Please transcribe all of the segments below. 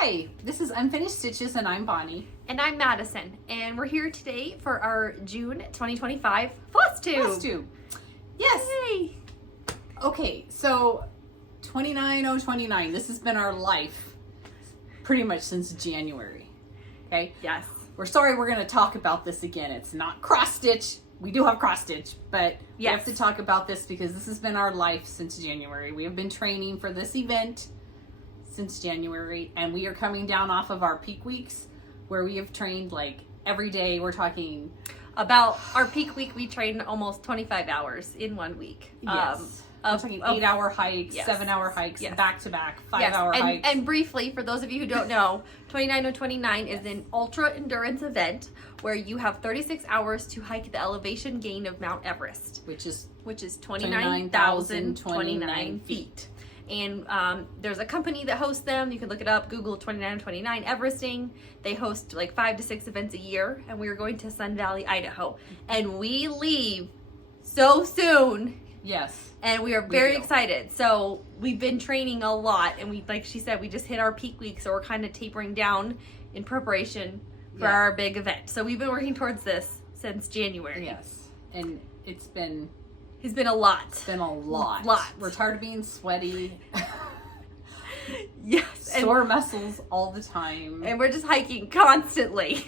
Hi, this is Unfinished Stitches and I'm Bonnie. And I'm Madison, and we're here today for our June 2025 Flosstube. Flosstube. Yes. Yay. Okay, so 29029. This has been our life pretty much since January. Okay? Yes. We're sorry we're going to talk about this again. It's not cross stitch. We do have cross stitch, but we have to talk about this because this has been our life since January. We have been training for this event since January, and we are coming down off of our peak weeks where we have trained like every day. We're talking about our peak week. We trained almost 25 hours in 1 week. Yes. We're talking 8-hour hikes, 7-hour hikes, back to back, 5-hour hikes. And briefly, for those of you who don't know, 29029 is an ultra endurance event where you have 36 hours to hike the elevation gain of Mount Everest, which is 29,029 feet. And there's a company that hosts them. You can look it up. Google 29029 Everesting. They host like 5 to 6 events a year. And we are going to Sun Valley, Idaho. And we leave so soon. Yes. And we are very excited. So we've been training a lot. And we, like she said, we just hit our peak week. So we're kind of tapering down in preparation for our big event. So we've been working towards this since January. Yes. And it's been a lot. It's been a lot. We're tired of being sweaty. Yes. Sore muscles all the time. And we're just hiking constantly.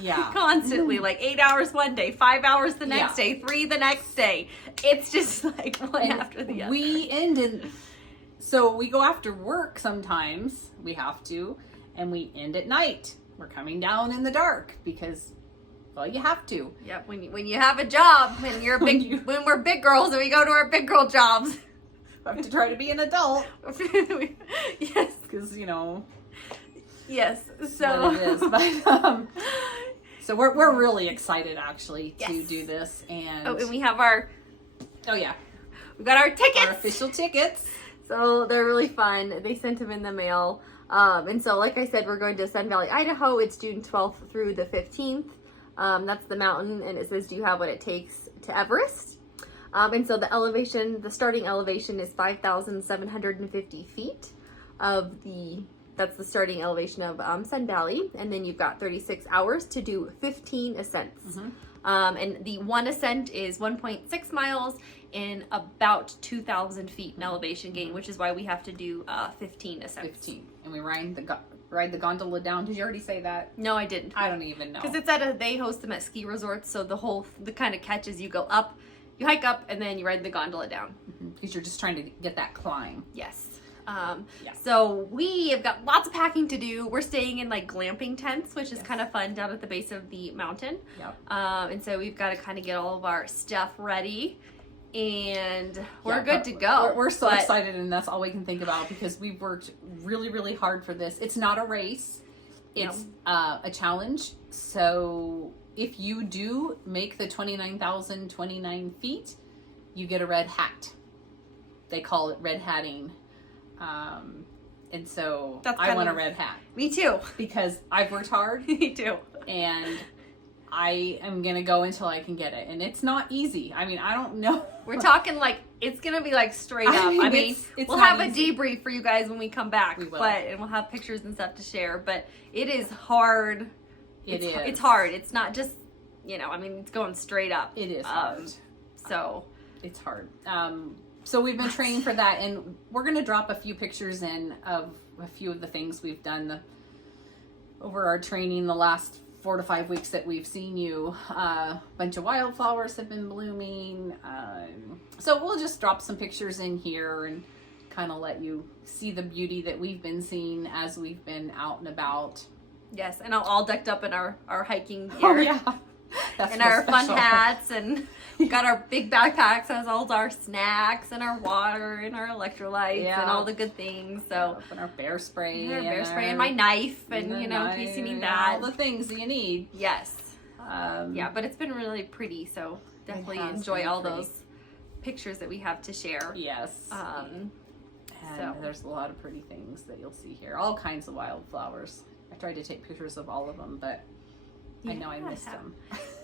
Yeah. Constantly. Like 8 hours one day, 5 hours the next day, 3 the next day. It's just like one after the other. We end so we go after work sometimes. We have to. And we end at night. We're coming down in the dark because, well, you have to. Yep. When you have a job, when you're big, when we're big girls and we go to our big girl jobs, we have to try to be an adult. Yes. Because, you know. Yes. So what it is. But so we're really excited actually to do this. And and we have our we got our tickets. Our official tickets. So they're really fun. They sent them in the mail. And so, like I said, we're going to Sun Valley, Idaho. It's June 12th through the 15th. That's the mountain, and it says, do you have what it takes to Everest? And so the starting elevation is 5,750 feet that's the starting elevation of Sun Valley. And then you've got 36 hours to do 15 ascents. And the one ascent is 1.6 miles in about 2,000 feet in elevation gain, which is why we have to do 15 ascents. 15. And we ride the gondola down. Did you already say that? No, I didn't. I don't even know. Because they host them at ski resorts, so the kind of catch is you go up, you hike up, and then you ride the gondola down. Because you're just trying to get that climb. Yes. So we have got lots of packing to do. We're staying in like glamping tents, which is kind of fun down at the base of the mountain. Yep. And so we've got to kind of get all of our stuff ready. And we're good to go. We're so excited, and that's all we can think about because we've worked really, really hard for this. It's not a race. It's a challenge. So if you do make the 29,029 feet, you get a red hat. They call it red hatting. And so I want a red hat. Me too. Because I've worked hard. Me too. And I am going to go until I can get it. And it's not easy. I mean, I don't know. We're talking like, it's going to be like straight up. I mean we'll have a debrief for you guys when we come back. We will. And we'll have pictures and stuff to share. But it is hard. It's hard. It's not just, it's going straight up. It is hard. So. It's hard. So we've been training for that. And we're going to drop a few pictures in of a few of the things we've done over our training the last 4 to 5 weeks that we've seen you. A bunch of wildflowers have been blooming. So we'll just drop some pictures in here and kind of let you see the beauty that we've been seeing as we've been out and about. Yes, and all decked up in our hiking gear. Oh, yeah. And our fun hats, and we've got our big backpacks has all our snacks and our water and our electrolytes and all the good things. So and our bear spray, and my knife, and in case you need that, all the things you need. Yes. But it's been really pretty. So definitely enjoy all those pictures that we have to share. Yes. And there's a lot of pretty things that you'll see here. All kinds of wildflowers. I tried to take pictures of all of them, but I know I missed them.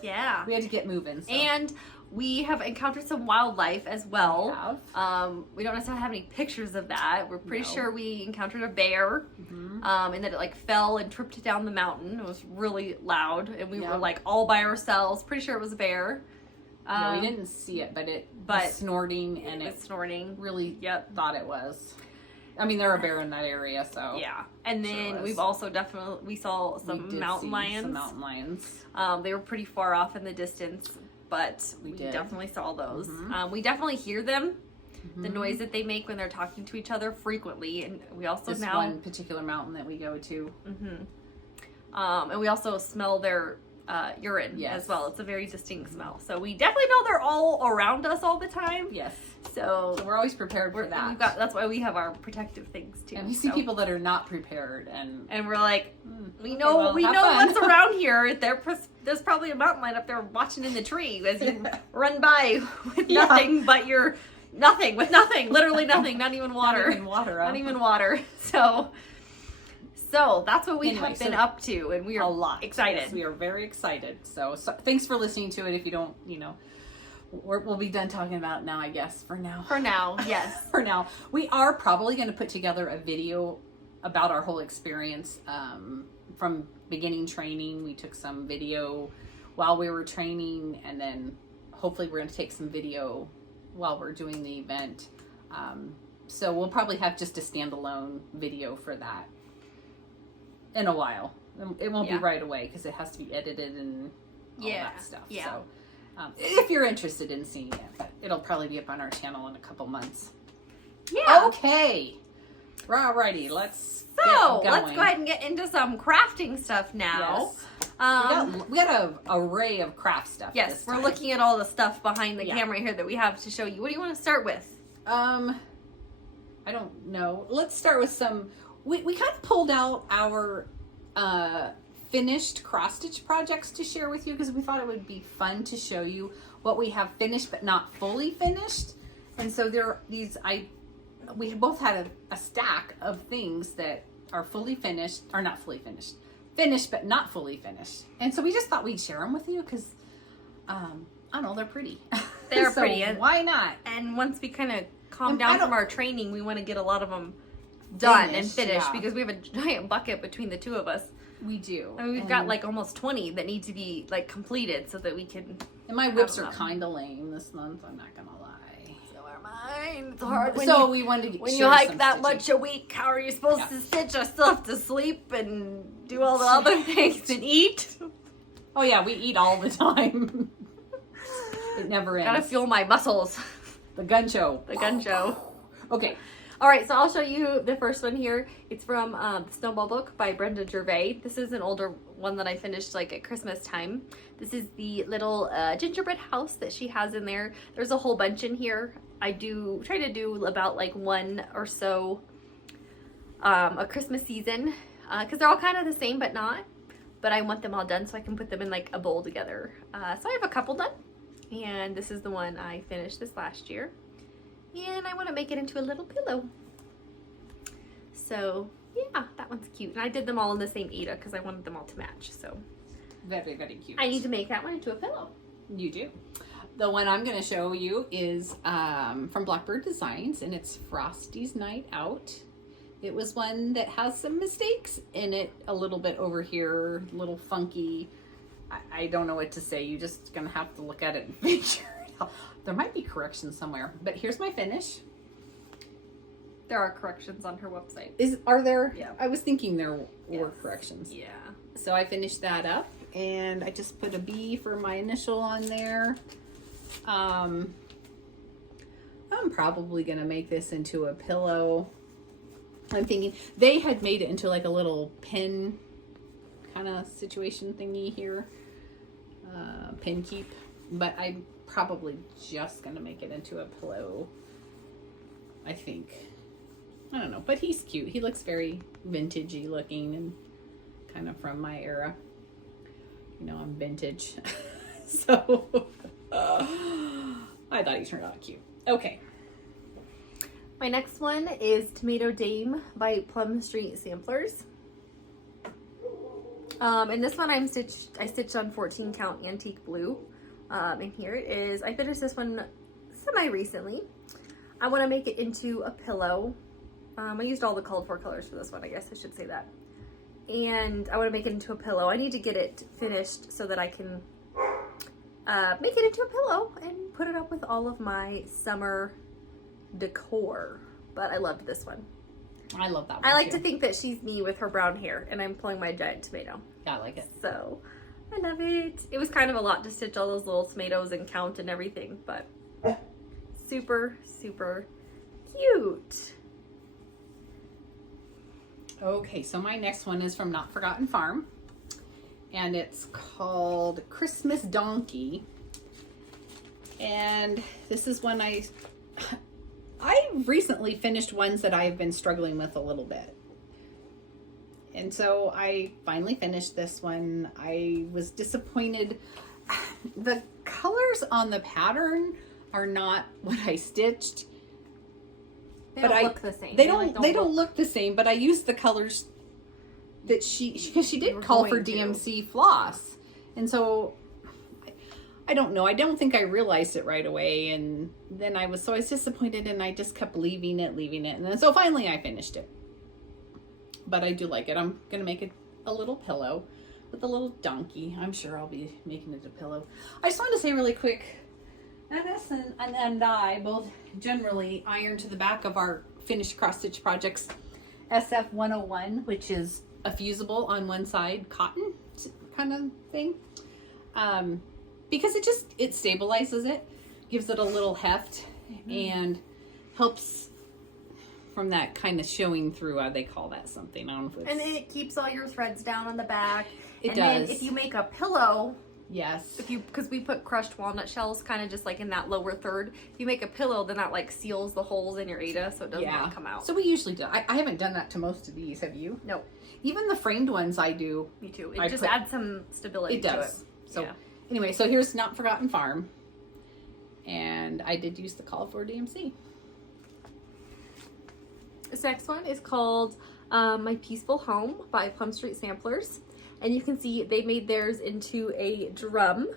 Yeah. We had to get moving. So. And we have encountered some wildlife as well. We don't necessarily have any pictures of that. We're pretty sure we encountered a bear, and that it like fell and tripped down the mountain. It was really loud, and we were like all by ourselves. Pretty sure it was a bear. No, we didn't see it, but it was snorting, and it snorting. Really thought it was. I mean, there are bear in that area, so yeah. And then we've also we saw some mountain lions. Some mountain lions. They were pretty far off in the distance, but we definitely saw those. We definitely hear them, the noise that they make when they're talking to each other frequently, and we also this one particular mountain that we go to. And we also smell their urine as well. It's a very distinct smell. So we definitely know they're all around us all the time. Yes. So we're always prepared for that. That's why we have our protective things too. And we see people that are not prepared, and we're like, we know what's around here. There's probably a mountain lion up there watching in the tree as you run by with nothing but your nothing, literally nothing, not even water. Not even water. So that's what we have been up to, and we are excited. Yes, we are very excited. So thanks for listening to it. If you don't, we'll be done talking about it now, I guess, for now. For now, yes. For now. We are probably going to put together a video about our whole experience from beginning training. We took some video while we were training, and then hopefully we're going to take some video while we're doing the event. So we'll probably have just a standalone video for that in a while. It won't be right away because it has to be edited and all that stuff. Yeah. So if you're interested in seeing it, but it'll probably be up on our channel in a couple months. Yeah. Okay. Alrighty, let's go ahead and get into some crafting stuff now. Yes. We got an array of craft stuff. Yes, we're looking at all the stuff behind the camera here that we have to show you. What do you want to start with? I don't know. Let's start with some. We kind of pulled out our finished cross stitch projects to share with you because we thought it would be fun to show you what we have finished but not fully finished. And so there are these. We both had a stack of things that are fully finished, or not fully finished, finished but not fully finished. And so we just thought we'd share them with you because I don't know, they're pretty. They're pretty. And why not? And once we kind of calm down from our training, we want to get a lot of them done and finished because we have a giant bucket between the two of us. We do. I mean, we've got like almost 20 that need to be like completed so that we can. And my whips are kind of lame this month. I'm not gonna lie. So are mine. It's hard. We wanted to get when you hike that much a week. How are you supposed to stitch? I still have to sleep and do all the other things and eat. Oh yeah, we eat all the time. It never ends. Gotta fuel my muscles. The gun show. The gun show. Okay. All right, so I'll show you the first one here. It's from the Snowball Book by Brenda Gervais. This is an older one that I finished like at Christmas time. This is the little gingerbread house that she has in there. There's a whole bunch in here. I do try to do about like one or so a Christmas season because they're all kind of the same but not. But I want them all done so I can put them in like a bowl together. So I have a couple done. And this is the one I finished this last year. And I want to make it into a little pillow. So, yeah, that one's cute. And I did them all in the same Aida because I wanted them all to match. So, very, very cute. I need to make that one into a pillow. You do. The one I'm going to show you is from Blackbird Designs, and it's Frosty's Night Out. It was one that has some mistakes in it a little bit over here, a little funky. I don't know what to say. You're just going to have to look at it and figure it out. There might be corrections somewhere, but here's my finish. There are corrections on her website. Are there? Yeah. I was thinking there were corrections. Yeah. So I finished that up, and I just put a B for my initial on there. I'm probably going to make this into a pillow. I'm thinking they had made it into like a little pin kind of situation thingy here. Pin keep. But I'm probably just going to make it into a pillow, I think. I don't know. But he's cute. He looks very vintagey looking and kind of from my era. You know, I'm vintage. So I thought he turned out cute. Okay. My next one is Tomato Dame by Plum Street Samplers. And this one I stitched on 14 count antique blue. And here it is. I finished this one semi-recently. I want to make it into a pillow. I used all the called for colors for this one, I guess I should say that. And I want to make it into a pillow. I need to get it finished so that I can make it into a pillow and put it up with all of my summer decor. But I loved this one. I love that one I like too. to think that she's me with her brown hair and I'm pulling my giant tomato. Yeah, I like it. So I love it. It was kind of a lot to stitch all those little tomatoes and count and everything, but super, super cute. Okay, so my next one is from Not Forgotten Farm, and it's called Christmas Donkey. And this is one I recently finished ones that I've been struggling with a little bit. And so I finally finished this one. I was disappointed. The colors on the pattern are not what I stitched. They don't look the same. They don't look the same, but I used the colors that because she did call for DMC floss. And so I don't know. I don't think I realized it right away. And then I was disappointed and I just kept leaving it. And then so finally I finished it. But I do like it. I'm going to make it a little pillow with a little donkey. I'm sure I'll be making it a pillow. I just wanted to say really quick, Madison and I both generally iron to the back of our finished cross stitch projects SF 101, which is a fusible on one side cotton kind of thing. Because it stabilizes it, gives it a little heft, and helps from that kind of showing through. They call that something. I don't know if it's... And it keeps all your threads down on the back. It does. And then if you make a pillow, yes, because we put crushed walnut shells kind of just like in that lower third. If you make a pillow, then that like seals the holes in your Ada, so it doesn't come out. So we usually do. I haven't done that to most of these. Have you? No. Even the framed ones I do. Me too. It just adds some stability it to does. it. So anyway, so here's Not Forgotten Farm. And I did use the call for DMC. This next one is called My Peaceful Home by Plum Street Samplers. And you can see they made theirs into a drum.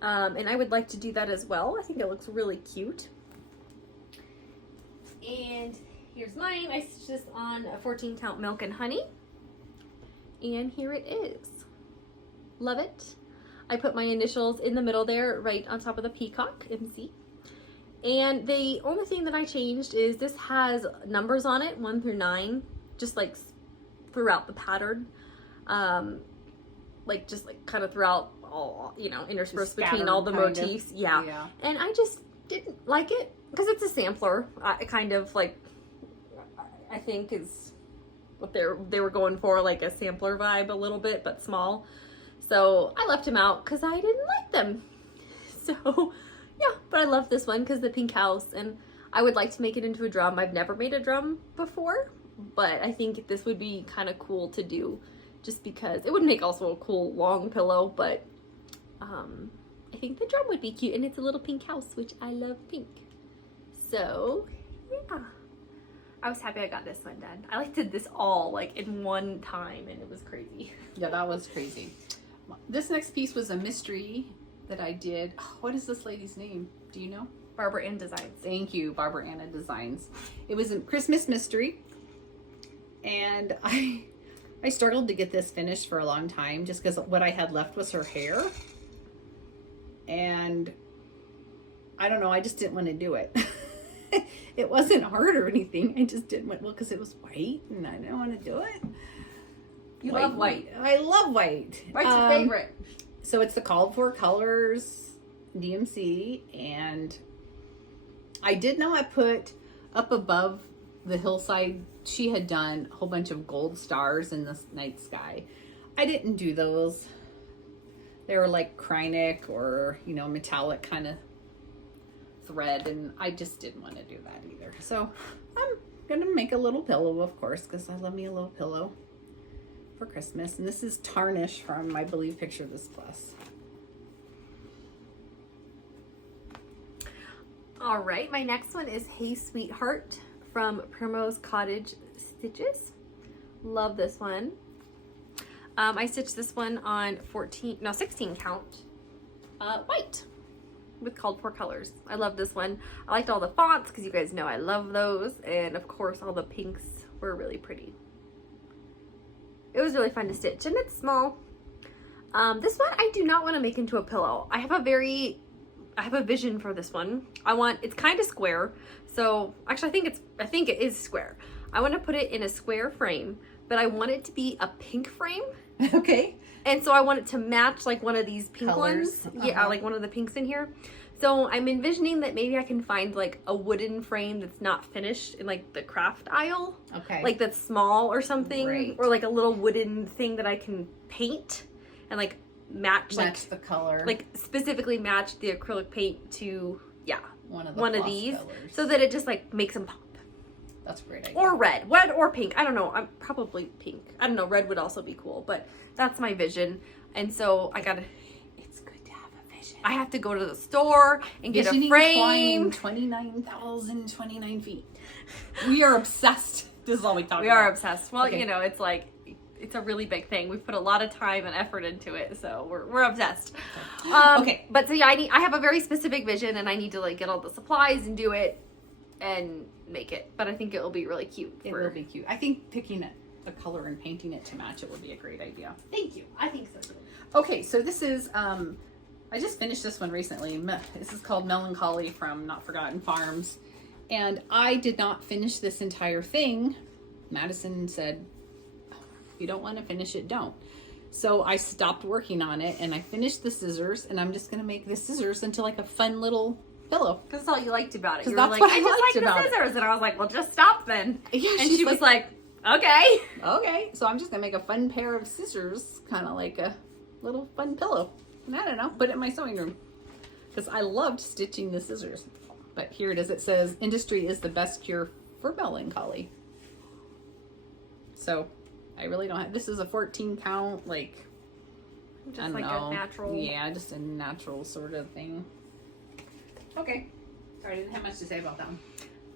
And I would like to do that as well. I think it looks really cute. And here's mine. I stitched this on a 14 count Milk and Honey. And here it is. Love it. I put my initials in the middle there, right on top of the peacock, MC. And the only thing that I changed is this has numbers on it, 1 through 9, just like throughout the pattern. Like just like kind of throughout all, you know, interspersed between all the motifs. Yeah. And I just didn't like it because it's a sampler. I kind of like, I think is what they were going for, like a sampler vibe a little bit, but small. So I left them out because I didn't like them. So yeah, but I love this one because the pink house, and I would like to make it into a drum. I've never made a drum before, but I think this would be kind of cool to do just because it would make also a cool long pillow, but I think the drum would be cute, and it's a little pink house, which I love pink. So yeah, I was happy I got this one done. I did this all like in one time, and it was crazy. Yeah, that was crazy. This next piece was a mystery that I did. Oh, what is this lady's name? Do you know? Barbara Ann Designs. Thank you, Barbara Anna Designs. It was a Christmas mystery, and I struggled to get this finished for a long time just because what I had left was her hair, and I don't know, I just didn't want to do it. It wasn't hard or anything. I just didn't want, well, because it was white and I didn't want to do it. You love white. I love white. White's your favorite. So it's the called for colors DMC, and I did not put up above the hillside. She had done a whole bunch of gold stars in the night sky. I didn't do those. They were like Krynic or, you know, metallic kind of thread, and I just didn't want to do that either. So I'm gonna make a little pillow, of course, because I love me a little pillow for Christmas. And this is Tarnish from, I believe, Picture This Plus. All right, my next one is Hey Sweetheart from Primrose Cottage Stitches. Love this one. I stitched this one on 16 count. White. With called for colors. I love this one. I liked all the fonts because you guys know I love those. And of course all the pinks were really pretty. It was really fun to stitch and it's small. This one I do not want to make into a pillow. I have a vision for this one. It's kind of square. So actually I think it is square. I want to put it in a square frame, but I want it to be a pink frame. Okay. And so I want it to match like one of these pink Colors. ones. Yeah, like one of the pinks in here. So I'm envisioning that maybe I can find like a wooden frame that's not finished in like the craft aisle. Okay. Like that's small or something. Right. Or like a little wooden thing that I can paint and like match the color. Like specifically match the acrylic paint to, yeah, one of these. colors. So that it just like makes them pop. That's a great idea. Or red or pink. I don't know. I'm probably pink. I don't know. Red would also be cool, but that's my vision. And so It's good to have a vision. I have to go to the store and get a frame. 29,029 feet. We are obsessed. This is all we talk about. We are obsessed. Well, Okay. you know, it's like, it's a really big thing. We've put a lot of time and effort into it, so we're obsessed. Okay. But so yeah, I have a very specific vision and I need to like get all the supplies and do it and make it. But I think it will be really cute. It will be cute. I think picking a color and painting it to match it would be a great idea. Thank you. I think so too. Okay, so this is, I just finished this one recently. This is called Melancholy from Not Forgotten Farms. And I did not finish this entire thing. Madison said, if you don't want to finish it, don't. So I stopped working on it and I finished the scissors and I'm just going to make the scissors into like a fun little pillow. Because that's all you liked about it. You were That's like, what I I just liked like about the it. scissors. And I was like, well, just stop then. Yeah, And she's she was like, okay. Okay, so I'm just gonna make a fun pair of scissors, kind of like a little fun pillow. And I don't know, put it in my sewing room. Because I loved stitching the scissors. But here it is, it says, industry is the best cure for melancholy. So, I really don't have, this is a 14 count, like, Just I don't like know. a natural. Yeah, just a natural sort of thing. Okay. Sorry, I didn't have much to say about that one.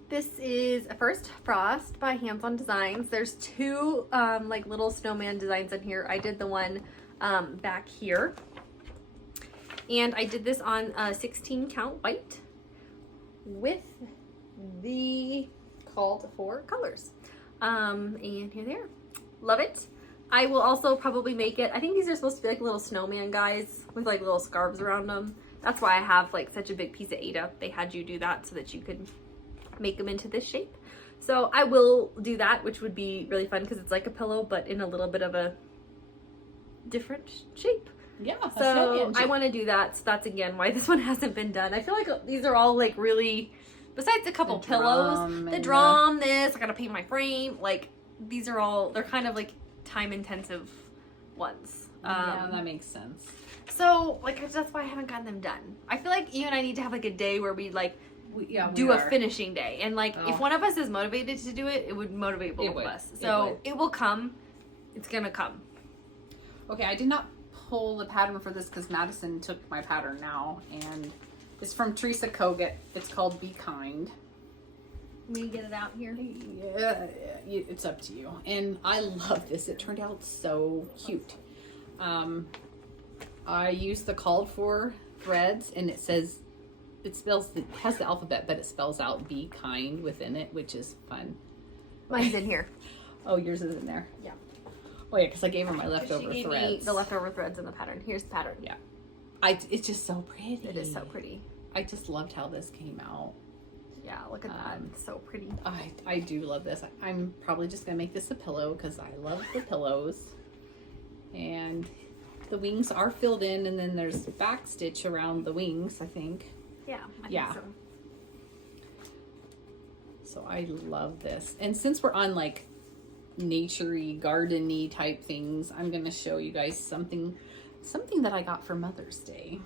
This is a First Frost by Hands On Designs. There's two like little snowman designs in here. I did the one back here. And I did this on 16 count white with the called for colors. And here they are. Love it. I will also probably make it, I think these are supposed to be like little snowman guys with like little scarves around them. That's why I have like such a big piece of Ada. They had you do that so that you could make them into this shape. So I will do that, which would be really fun because it's like a pillow, but in a little bit of a different shape. Yeah, So I want to do that. So that's again why this one hasn't been done. I feel like these are all like really, besides a couple pillows, the drum, this, I gotta paint my frame. Like these are all, they're kind of like time intensive ones. Yeah, that makes sense. So like that's why I haven't gotten them done. I feel like you and I need to have like a day where we like We do a are. finishing day, and like if one of us is motivated to do it, it would motivate both of us. So it will come. It's gonna come. Okay, I did not pull the pattern for this because Madison took my pattern now, and it's from Teresa Kogut. It's called Be Kind. Can we get it out here? Yeah, it's up to you. And I love this. It turned out so cute. I used the called for threads, and it says, it has the alphabet, but it spells out Be Kind within it, which is fun. Mine's in here. Oh, yours is in there. Yeah. Oh yeah, because I gave her my leftover She gave me threads. the leftover threads in the pattern. Here's the pattern. Yeah. It's just so pretty. It is so pretty. I just loved how this came out. Yeah, look at that. It's so pretty. I do love this. I'm probably just gonna make this a pillow because I love the pillows. And the wings are filled in, and then there's back stitch around the wings, I think. Yeah. I Yeah. think so. So I love this. And since we're on like nature-y, garden-y type things, I'm gonna show you guys something that I got for Mother's Day.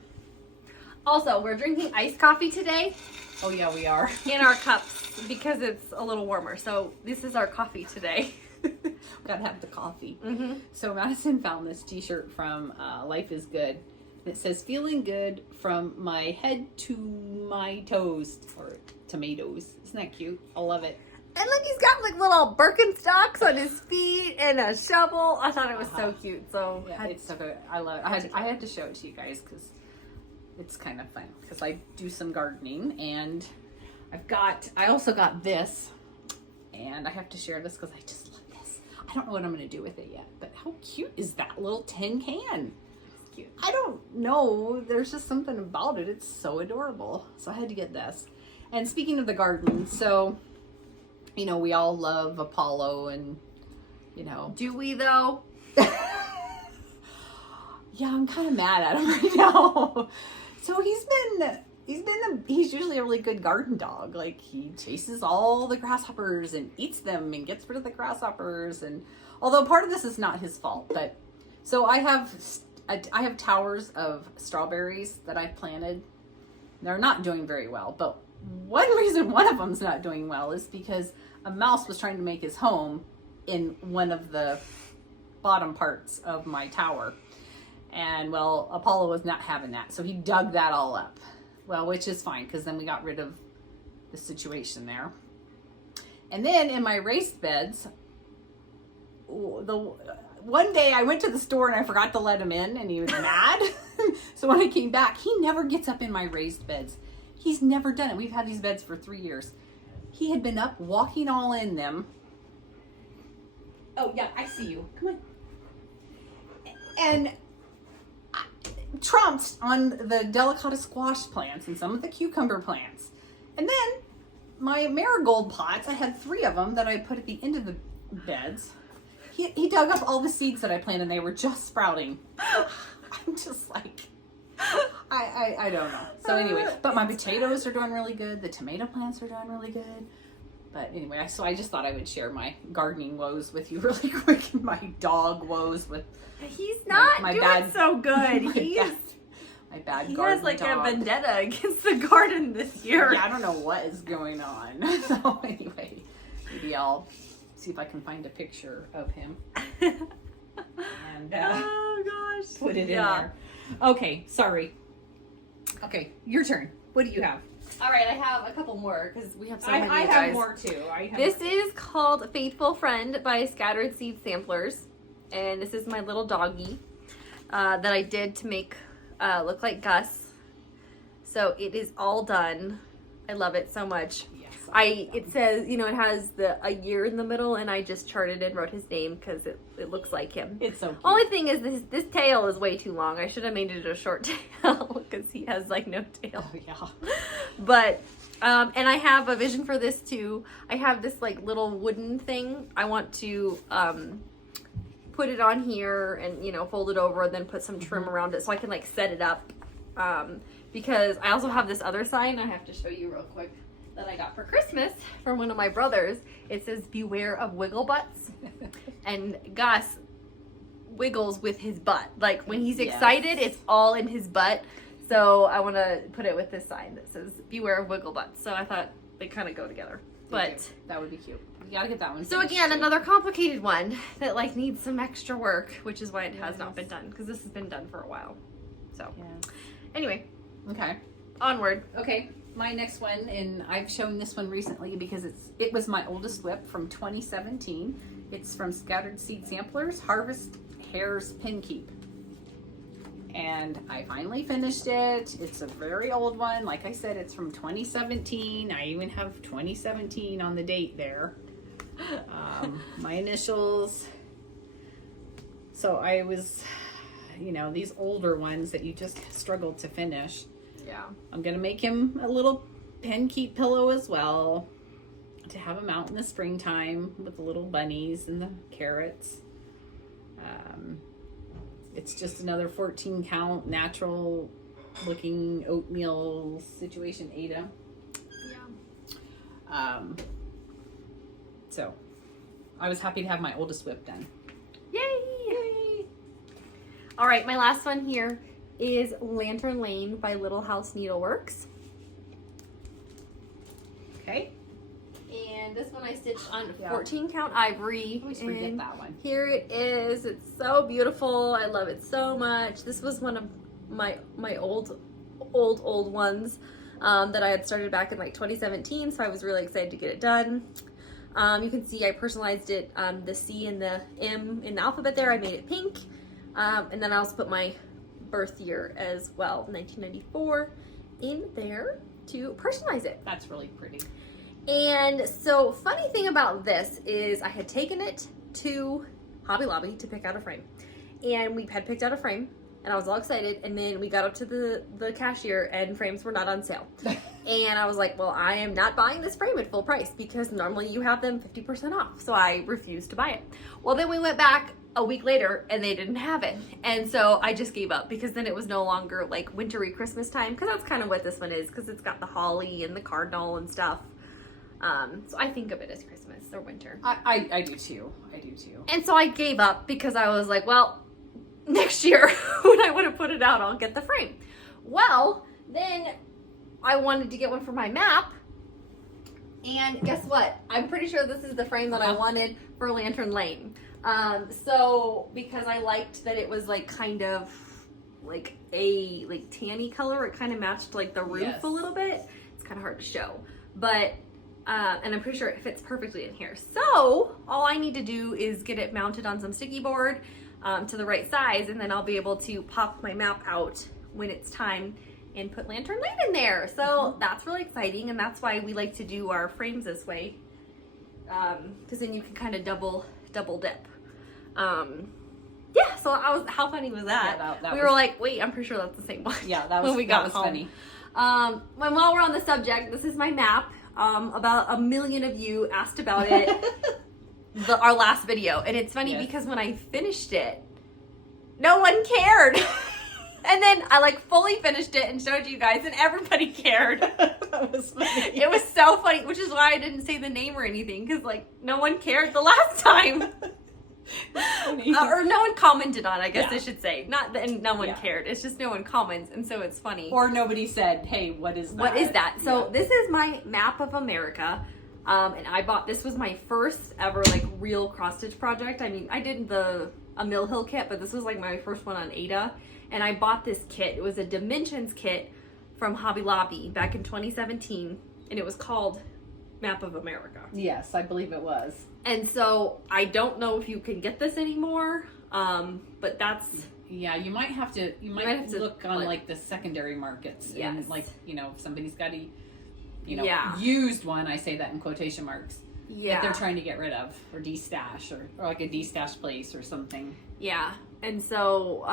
Also, we're drinking iced coffee today Oh yeah, we are. in our cups because it's a little warmer. So this is our coffee today. Gotta have the coffee. Mm-hmm. So Madison found this t-shirt from Life is Good. And it says, feeling good from my head to my toes, or tomatoes. Isn't that cute? I love it. And then he's got like little Birkenstocks on his feet and a shovel. I thought it was so cute. So yeah, it's so good. I love it. I had to show it to you guys because it's kind of fun. Because I do some gardening, and I also got this, and I have to share this because I just love this. I don't know what I'm going to do with it yet, but how cute is that little tin can? It's cute. I don't know. There's just something about it. It's so adorable. So I had to get this. And speaking of the garden, so, you know, we all love Apollo and, you know. Do we though? Yeah, I'm kind of mad at him right now. So he's usually a really good garden dog. Like, he chases all the grasshoppers and eats them and gets rid of the grasshoppers. And although part of this is not his fault, but so I have towers of strawberries that I planted. They're not doing very well, but one reason one of them's not doing well is because a mouse was trying to make his home in one of the bottom parts of my tower. And well, Apollo was not having that. So he dug that all up. Well, which is fine because then we got rid of the situation there. And then in my raised beds, one day I went to the store and I forgot to let him in and he was mad. So when I came back, he never gets up in my raised beds. He's never done it. We've had these beds for 3 years. He had been up walking all in them. Oh yeah, I see you. Come on. And trumped on the delicata squash plants and some of the cucumber plants. And then my marigold pots, I had 3 of them that I put at the end of the beds. He dug up all the seeds that I planted and they were just sprouting. I'm just like, I don't know. So anyway, but my potatoes are doing really good. The tomato plants are doing really good. But anyway, so I just thought I would share my gardening woes with you really quick and my dog woes with. He's not my doing bad, so good. He has like dog. a vendetta against the garden this year. Yeah, I don't know what is going on. So anyway, maybe I'll see if I can find a picture of him and oh gosh, put it in there. Okay, sorry. Okay, your turn. What do you have? All right, I have a couple more because we have so many. I guys. have more too. This is called Faithful Friend by Scattered Seed Samplers. And this is my little doggy that I did to make look like Gus. So it is all done. I love it so much. Yes. It says, you know, it has a year in the middle, and I just charted and wrote his name because it looks like him. It's so cute. Only thing is this tail is way too long. I should have made it a short tail because he has like no tail. Oh, yeah. But and I have a vision for this too. I have this like little wooden thing. I want to put it on here and, you know, fold it over and then put some trim around it so I can like set it up. Because I also have this other sign I have to show you real quick that I got for Christmas from one of my brothers. It says, "Beware of wiggle butts." And Gus wiggles with his butt. Like when he's excited, it's all in his butt. So I want to put it with this sign that says, "Beware of wiggle butts." So I thought they kind of go together. But that would be cute. You gotta get that one. So again, another complicated one that like needs some extra work, which is why it has not been done because this has been done for a while. So anyway, okay, onward. Okay, my next one, and I've shown this one recently because it was my oldest whip from 2017. It's from Scattered Seed Samplers, Harvest Hare's Pin Keep. And I finally finished it. It's a very old one. Like I said, it's from 2017. I even have 2017 on the date there. My initials. So I was, you know, these older ones that you just struggled to finish. Yeah. I'm going to make him a little pen keep pillow as well to have him out in the springtime with the little bunnies and the carrots. It's just another 14 count natural looking oatmeal situation, Ada. Yeah. So I was happy to have my oldest whip done. Yay! All right, my last one here is Lantern Lane by Little House Needleworks. Okay. And this one I stitched on 14 count ivory. I always forget that one. Here it is. It's so beautiful. I love it so much. This was one of my old ones that I had started back in like 2017, so I was really excited to get it done. You can see I personalized it, the C and the M in the alphabet there, I made it pink. And then I also put my birth year as well, 1994, in there to personalize it. That's really pretty. And so, funny thing about this is I had taken it to Hobby Lobby to pick out a frame. And we had picked out a frame, and I was all excited, and then we got up to the cashier, and frames were not on sale. And I was like, well, I am not buying this frame at full price, because normally you have them 50% off. So I refused to buy it. Well, then we went back a week later, and they didn't have it. And so I just gave up, because then it was no longer like wintry Christmas time, because that's kind of what this one is, because it's got the holly and the cardinal and stuff. So I think of it as Christmas or winter. I do too. I do too. And so I gave up, because I was like, well, next year when I want to put it out, I'll get the frame. Well, then I wanted to get one for my map. And guess what? I'm pretty sure this is the frame that I wanted for Lantern Lane. So because I liked that it was like kind of like a like tanny color, it kind of matched like the roof a little bit. It's kind of hard to show, but and I'm pretty sure it fits perfectly in here. So all I need to do is get it mounted on some sticky board to the right size, and then I'll be able to pop my map out when it's time and put Lantern Lane in there. So that's really exciting, and that's why we like to do our frames this way, because then you can kind of double dip. Yeah, so how funny was that? Yeah, that we was, were like, wait, I'm pretty sure that's the same one. Yeah, that was, when we got home. funny. While we're on the subject, this is my map. About 1 million of you asked about it our last video, and it's funny because when I finished it, no one cared. And then I like fully finished it and showed you guys, and everybody cared. That was funny. It was so funny, which is why I didn't say the name or anything, because like no one cared the last time. Or no one commented on it, I guess I should say. Not that no one cared. It's just no one comments, and so it's funny. Or nobody said, hey, what is that? What is that? So this is my map of America. And I bought, this was my first ever like real cross stitch project. I mean, I did a Mill Hill kit, but this was like my first one on Ada. And I bought this kit. It was a Dimensions kit from Hobby Lobby back in 2017. And it was called Map of America. Yes, I believe it was. And so I don't know if you can get this anymore. But that's... Yeah, you might have to look on like the secondary markets. Yes. And like, you know, if somebody's got a, you know, used one, I say that in quotation marks. Yeah. That they're trying to get rid of or destash or like a destash place or something. Yeah. And so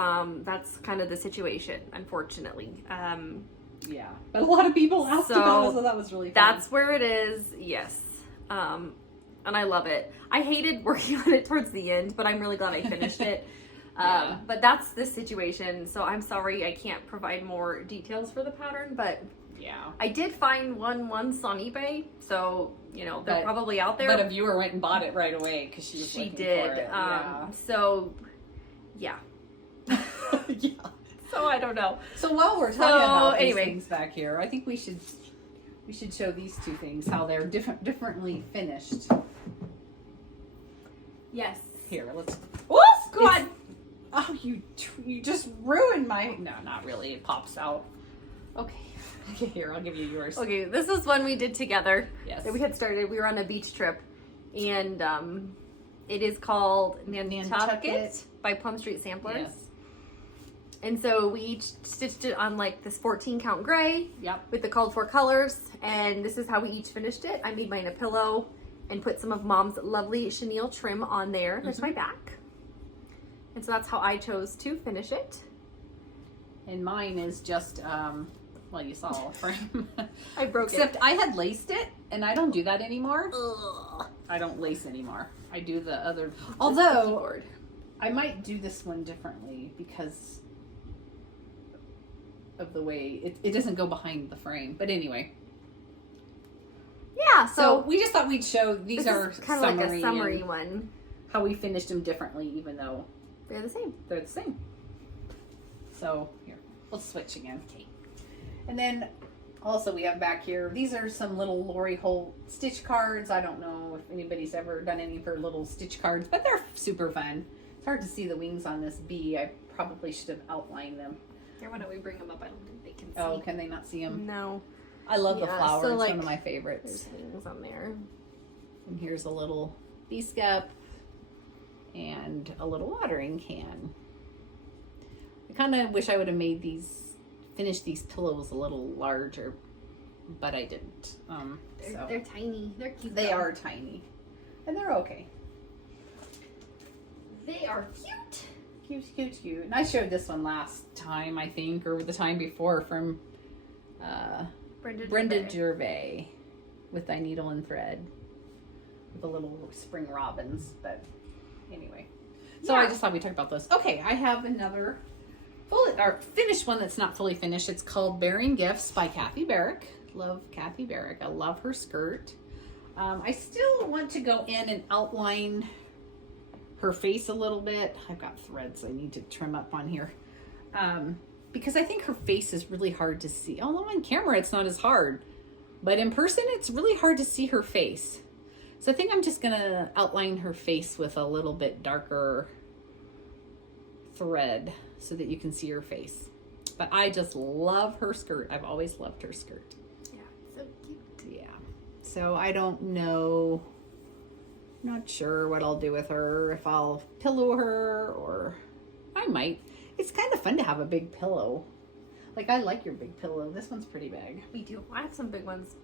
that's kind of the situation, unfortunately. Yeah. But a lot of people asked about it, so that was really fun. That's where it is, yes. And I love it. I hated working on it towards the end, but I'm really glad I finished it. But that's the situation, so I'm sorry I can't provide more details for the pattern, but I did find one once on eBay, so you know they're probably out there. But a viewer went and bought it right away because she was looking for it. So yeah. Yeah. So I don't know. So while we're talking about these things back here, I think we should show these two things how they're differently finished. Yes. Here, let's. Whoops! Go on. Oh, you just ruined my. No, not really. It pops out. Okay. Okay, here, I'll give you yours. Okay, this is one we did together. Yes. That we had started. We were on a beach trip, and it is called Nantucket by Plum Street Samplers. Yes. And so we each stitched it on like this 14 count gray. Yep. With the called for colors, and this is how we each finished it. I made mine a pillow and put some of Mom's lovely chenille trim on there. There's my back. And so that's how I chose to finish it. And mine is just, well, you saw a frame. I broke Except I had laced it, and I don't do that anymore. Ugh. I don't lace anymore. I do the other. Although, I might do this one differently because of the way it doesn't go behind the frame. But anyway. Yeah, so we just thought we'd show these are kind of like a summary one. How we finished them differently, even though they're the same. They're the same. So here, we'll switch again. Okay. And then also we have back here, these are some little Lori Holt stitch cards. I don't know if anybody's ever done any of her little stitch cards, but they're super fun. It's hard to see the wings on this bee. I probably should have outlined them. Here, why don't we bring them up? I don't think they can see. Oh, can they not see them? No. I love the flower. So it's like, one of my favorites. There's wings on there. And here's a little bees cup and a little watering can. I kind of wish I would have finished these pillows a little larger, but I didn't. They're tiny. They're cute. They are tiny, and they're okay. They are cute. Cute, cute, cute. And I showed this one last time, I think, or the time before, from Brenda Gervais with Thy Needle and Thread, with the little spring robins. But anyway, so I just thought we'd talk about those. Okay, I have another finished one that's not fully finished. It's called Bearing Gifts by Kathy Barrick. Love Kathy Barrick. I love her skirt. I still want to go in and outline her face a little bit. I've got threads I need to trim up on here. Because I think her face is really hard to see. Although on camera it's not as hard. But in person it's really hard to see her face. So I think I'm just going to outline her face with a little bit darker thread so that you can see her face. But I just love her skirt. I've always loved her skirt. Yeah, so cute. Yeah. So I don't know. Not sure what I'll do with her. If I'll pillow her or I might. It's kind of fun to have a big pillow. Like, I like your big pillow. This one's pretty big. Me too. I have some big ones.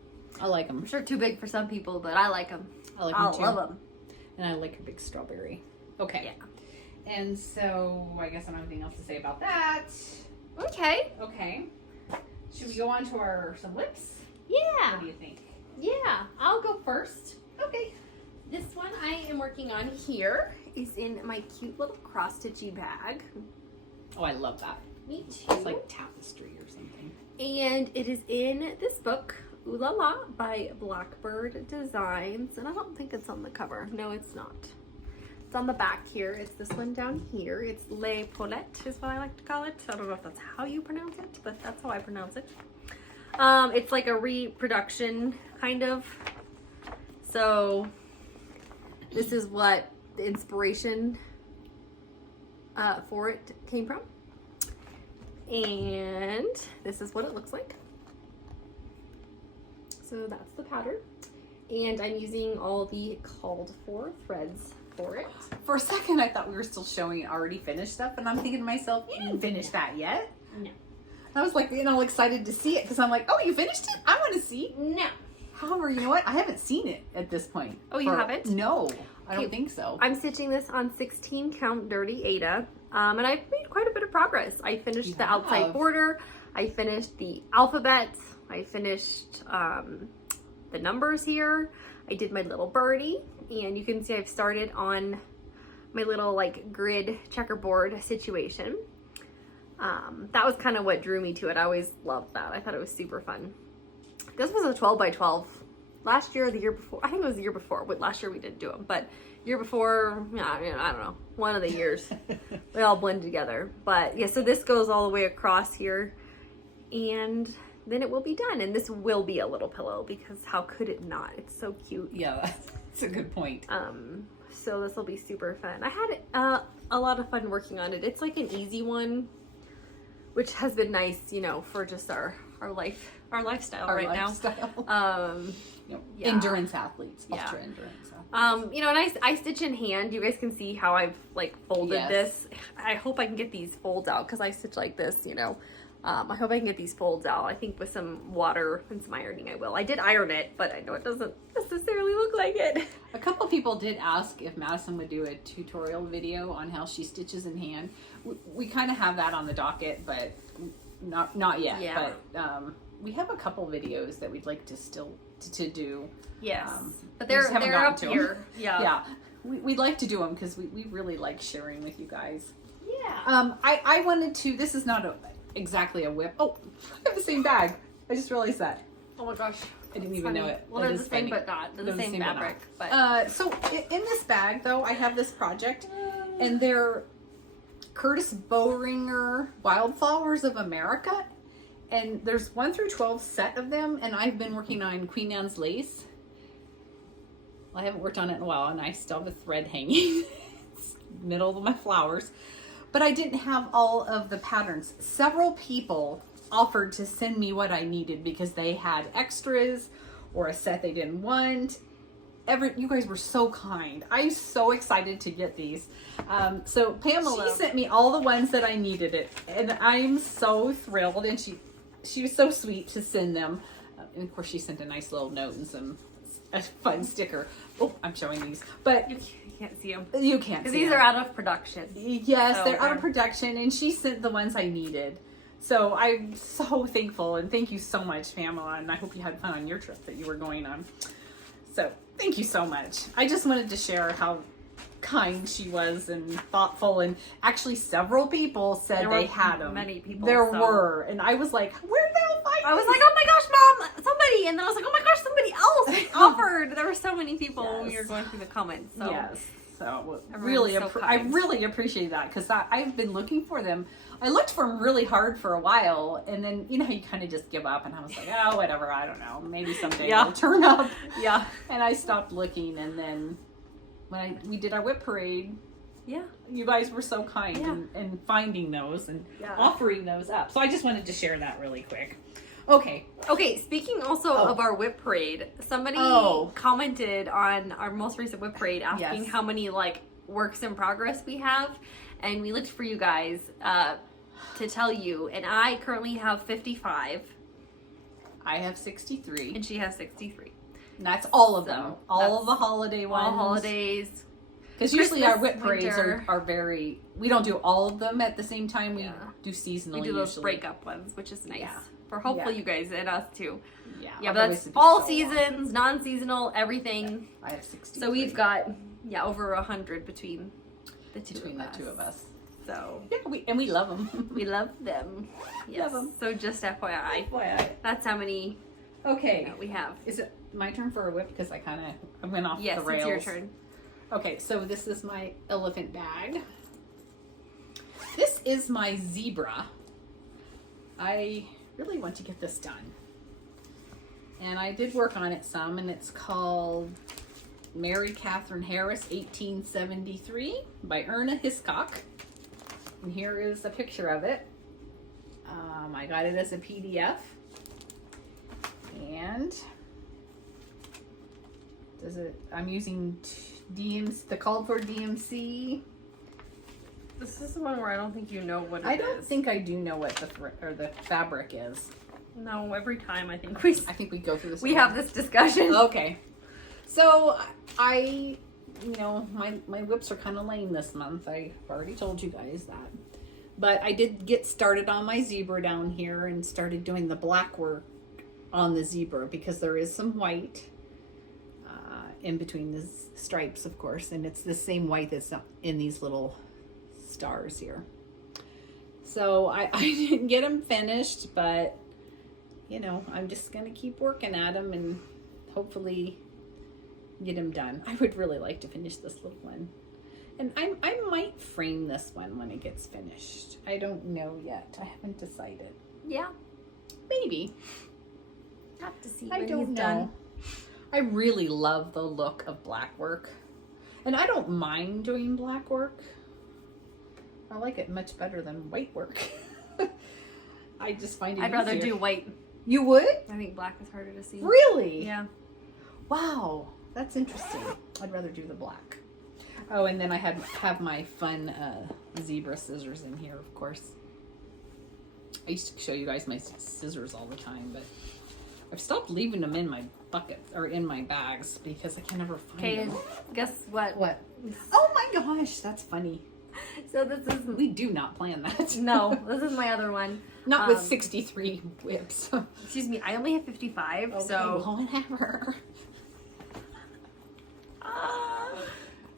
I like them. I'm sure too big for some people, but I like them. I like them too. I love them. And I like a big strawberry. Okay. Yeah. And so I guess I don't have anything else to say about that. Okay. Okay. Should we go on to some lips? Yeah. What do you think? Yeah. I'll go first. Okay. This one I am working on here is in my cute little cross-stitchy bag. Oh, I love that. Me too. It's like tapestry or something. And it is in this book, Ooh La La by Blackbird Designs. And I don't think it's on the cover. No, it's not. It's on the back here. It's this one down here. It's Les Paulettes is what I like to call it. I don't know if that's how you pronounce it, but that's how I pronounce it. It's like a reproduction, kind of. So this is what the inspiration for it came from. And this is what it looks like. So that's the pattern. And I'm using all the called for threads for it. For a second, I thought we were still showing already finished stuff, and I'm thinking to myself, you didn't finish that yet? No. I was like, excited to see it, because I'm like, oh, you finished it? I want to see. No. However, you know what? I haven't seen it at this point. Oh, you haven't? No, I don't think so. I'm stitching this on 16 count Dirty Ada, and I've made quite a bit of progress. I finished the outside border. I finished the alphabet. I finished the numbers here. I did my little birdie, and you can see I've started on my little like grid checkerboard situation. That was kind of what drew me to it. I always loved that. I thought it was super fun. This was a 12 by 12 last year or the year before. I think it was the year before. But last year we didn't do them, but year before, I don't know, one of the years they all blend together. But yeah, so this goes all the way across here, and then it will be done. And this will be a little pillow, because how could it not? It's so cute. Yeah, that's a good point. So this will be super fun. I had a lot of fun working on it. It's like an easy one, which has been nice, for just our lifestyle right now. Yeah. Endurance athletes, ultra endurance athletes. And I stitch in hand. You guys can see how I've like folded this. I hope I can get these folds out, because I stitch like this, I hope I can get these folds out. I think with some water and some ironing I will. I did iron it, but I know it doesn't necessarily look like it. A couple people did ask if Madison would do a tutorial video on how she stitches in hand. We kind of have that on the docket, but not yet. Yeah. But we have a couple videos that we'd like to do. Yes, but they're up here. Yeah. We'd like to do them because we really like sharing with you guys. Yeah. I wanted to. This is not exactly a whip. Oh, I have the same bag. I just realized that. Oh my gosh. I didn't even know it. Well, they're the same, but not. They're the same fabric. But so in this bag, though, I have this project, and they're Curtis Bowringer Wildflowers of America, and there's 1 through 12 set of them, and I've been working on Queen Anne's lace. Well, I haven't worked on it in a while, and I still have a thread hanging. It's middle of my flowers, but I didn't have all of the patterns. Several people offered to send me what I needed because they had extras or a set they didn't want, you guys were so kind. I'm so excited to get these. So Pamela, she sent me all the ones that I needed it, and I'm so thrilled. And she was so sweet to send them. And of course, she sent a nice little note and a fun sticker. Oh, I'm showing these, but You can't see them. You can't see these them. are out of production. Yes, they're out of production, and she sent the ones I needed. So I'm so thankful, and thank you so much, Pamela, and I hope you had fun on your trip that you were going on. So thank you so much. I just wanted to share how kind she was and thoughtful, and actually several people said they had them. Many people. There were, and I was like, where did I find I was these? like, oh my gosh, Mom, somebody. And then I was like, oh my gosh, somebody else offered. There were so many people when we were going through the comments. So. Yes. So Everyone's so I kind. really appreciate that, because I've been looking for them. I looked for them really hard for a while, and then you kind of just give up, and I was like, oh, whatever, I don't know, maybe someday they'll turn up. Yeah. And I stopped looking, and then when we did our whip parade, Yeah. you guys were so kind in finding those and Yeah. offering those up. So I just wanted to share that really quick. Okay. Okay, speaking also of our whip parade, somebody commented on our most recent whip parade asking how many works in progress we have, and we looked for you guys to tell you, and I currently have 55. I have 63. And she has 63. And that's all of them. All of the holiday ones. All holidays. Because usually Christmas, our whip parades winter. are very, we don't do all of them at the same time. We do seasonally. We do those usually. breakup ones, which is nice. Yeah. For hopefully you guys and us too. Yeah. Yeah, but that's all seasons, non-seasonal, everything. I have 60. So we've got, over 100 between the two of us. So yeah, we love them. we love them. Yes. Love 'em. So just FYI, that's how many we have. Is it my turn for a whip? Because I went off Yes, the rails. it's your turn. Okay, so this is my elephant bag. This is my zebra. I really want to get this done. And I did work on it some, and it's called Mary Catherine Harris, 1873 by Erna Hiscock. And here is a picture of it. I got it as a PDF. And I'm using the called for DMC. This is the one where I don't think you know what it is. I don't think I do know what the fabric is. No, every time I think we go through this. We have this discussion. Okay. So my whips are kind of lame this month. I've already told you guys that. But I did get started on my zebra down here and started doing the black work on the zebra, because there is some white in between the stripes, of course, and it's the same white that's in these little stars here. So I didn't get them finished, but I'm just gonna keep working at them and hopefully get them done. I would really like to finish this little one, and I might frame this one when it gets finished. I don't know yet. I haven't decided. Yeah, maybe. Have to see. I don't know. Done. I really love the look of black work, and I don't mind doing black work. I like it much better than white work. I just find it I'd rather do white. You would? I think black is harder to see. Really? Yeah. Wow, that's interesting. I'd rather do the black. Oh, and then I have my fun zebra scissors in here, of course. I used to show you guys my scissors all the time, but I've stopped leaving them in my bucket or in my bags because I can never find them. Guess what? What? Oh my gosh, that's funny. So this is... We do not plan that. No, this is my other one. Not with 63 whips. Excuse me, I only have 55, okay, so... Well, whatever.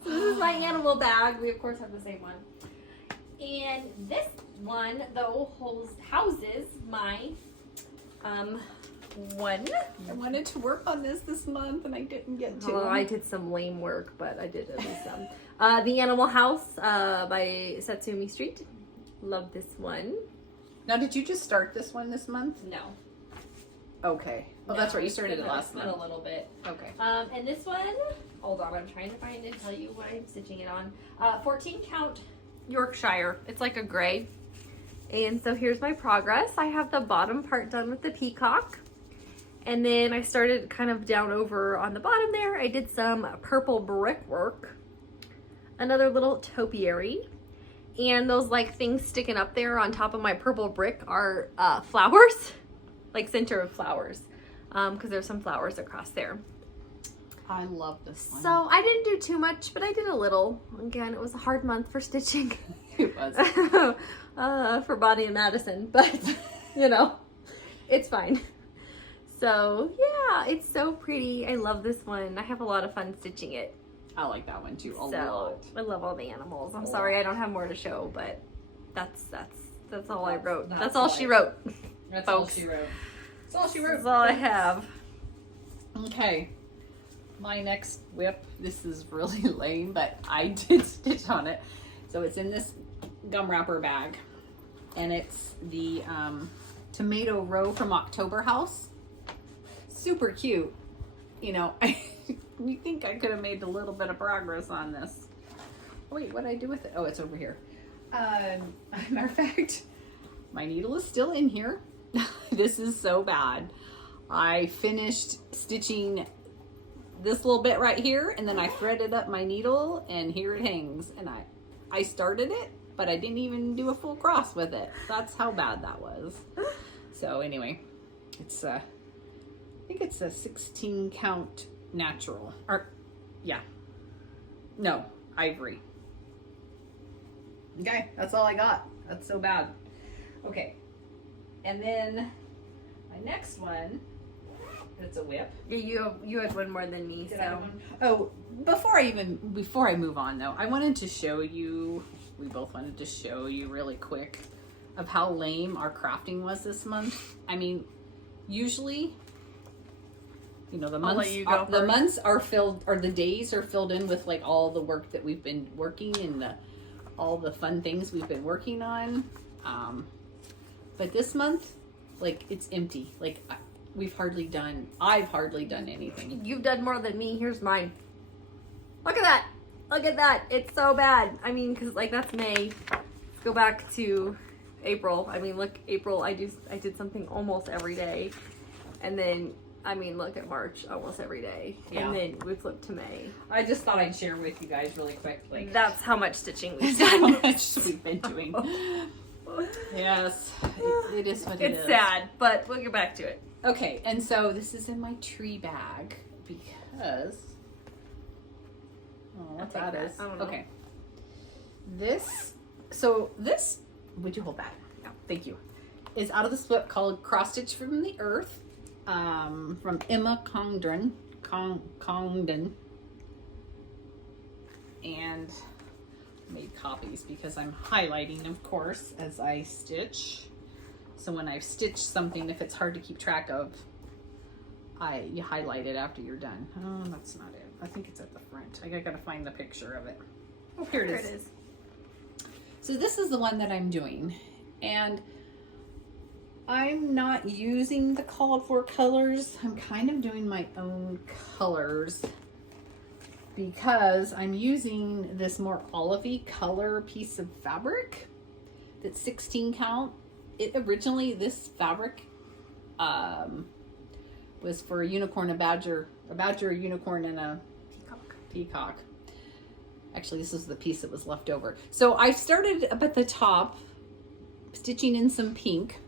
This is my animal bag. We, of course, have the same one. And this one, though, houses my... one. I wanted to work on this month, and I didn't get to. Well, I did some lame work, but I did at least some. The Animal House by Satsumi Street. Love this one. Now, did you just start this one this month? No. Okay. Well, that's right. You started it last month. A little bit. Okay. And this one, hold on, I'm trying to find and tell you what I'm stitching it on. 14 count Yorkshire. It's like a gray. And so here's my progress. I have the bottom part done with the peacock. And then I started kind of down over on the bottom there. I did some purple brickwork, another little topiary, and those like things sticking up there on top of my purple brick are flowers, like center of flowers, because there's some flowers across there. I love this one. So I didn't do too much, but I did a little. Again, it was a hard month for stitching. It was. For Bonnie and Madison, but you know, it's fine. So yeah, it's so pretty. I love this one. I have a lot of fun stitching it. I like that one too a lot. I love all the animals. I'm sorry I don't have more to show, but that's all I wrote. That's all she wrote. That's all she wrote. That's all she wrote. That's all I have. Okay. My next whip, this is really lame, but I did stitch on it. So it's in this gum wrapper bag, and it's the tomato row from October House. Super cute. You know, you think I could have made a little bit of progress on this. Wait, what did I do with it? Oh, it's over here. Matter of fact, my needle is still in here. This is so bad. I finished stitching this little bit right here, and then I threaded up my needle, and here it hangs. And I started it, but I didn't even do a full cross with it. That's how bad that was. So anyway, it's I think it's a 16 count natural, or yeah, no, ivory. Okay, that's all I got. That's so bad. Okay, and then my next one, it's a whip. Yeah, you had one more than me. Did so. I have one? Oh, before I move on though, I wanted to show you, we both wanted to show you really quick of how lame our crafting was this month. I mean, usually, you know, the months are filled, or the days are filled in with like all the work that we've been working and all the fun things we've been working on. But this month, like, it's empty. Like, I've hardly done anything. You've done more than me. Here's mine. Look at that. Look at that. It's so bad. I mean, because like that's May. Let's go back to April. I mean, look, April, I did something almost every day. And then, I mean, look at March, almost every day. Yeah. And then we flipped to May. I just thought I'd share with you guys really quick. Like, That's how much stitching we've how done. much we've been doing. Yes, it is what it is. It's sad, but we'll get back to it. Okay, and so this is in my tree bag because, oh, what that is. I don't know. Okay. This, would you hold that? No, thank you. Is out of this book called Cross Stitch from the Earth, from Emma Congdon. And I made copies because I'm highlighting, of course, as I stitch. So when I've stitched something, if it's hard to keep track of, you highlight it after you're done. Oh, that's not it. I think it's at the front. I gotta find the picture of it. Oh, here it is. So this is the one that I'm doing. And I'm not using the called for colors. I'm kind of doing my own colors because I'm using this more olivey color piece of fabric that's 16 count. Originally, this fabric was for a unicorn, a badger, a unicorn, and a peacock. Actually, this is the piece that was left over. So I started up at the top, stitching in some pink,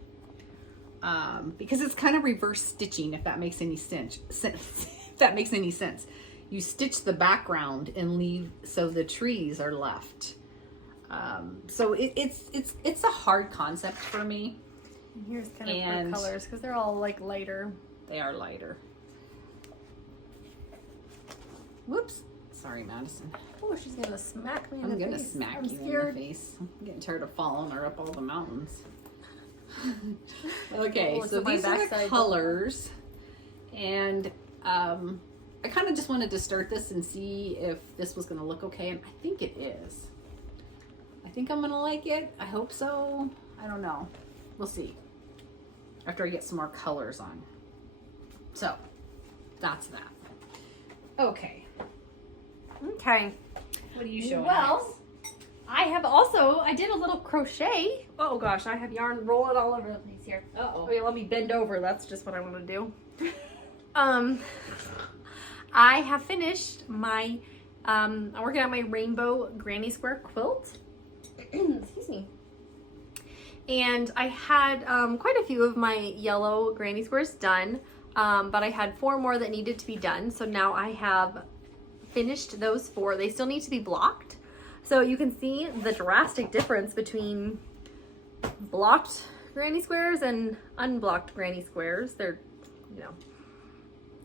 because it's kind of reverse stitching, if that makes any sense. If that makes any sense. You stitch the background and leave so the trees are left. So it's a hard concept for me. And here's kind of her colors because they're all like lighter. They are lighter. Whoops. Sorry, Madison. Oh, she's gonna smack me in the face. I'm gonna smack you in the face. I'm getting tired of following her up all the mountains. Okay, so these are the colors. And I kind of just wanted to start this and see if this was gonna look okay. And I think it is. I think I'm gonna like it. I hope so. I don't know. We'll see. After I get some more colors on. So, that's that. Okay. Okay. What are you showing? Well, I did a little crochet. Oh gosh, I have yarn rolling all over the place here. Uh-oh. Okay, let me bend over. That's just what I want to do. I have finished my, I'm working on my rainbow granny square quilt. Excuse me. And I had quite a few of my yellow granny squares done, but I had 4 more that needed to be done. So now I have finished those 4. They still need to be blocked. So you can see the drastic difference between blocked granny squares and unblocked granny squares. They're, you know,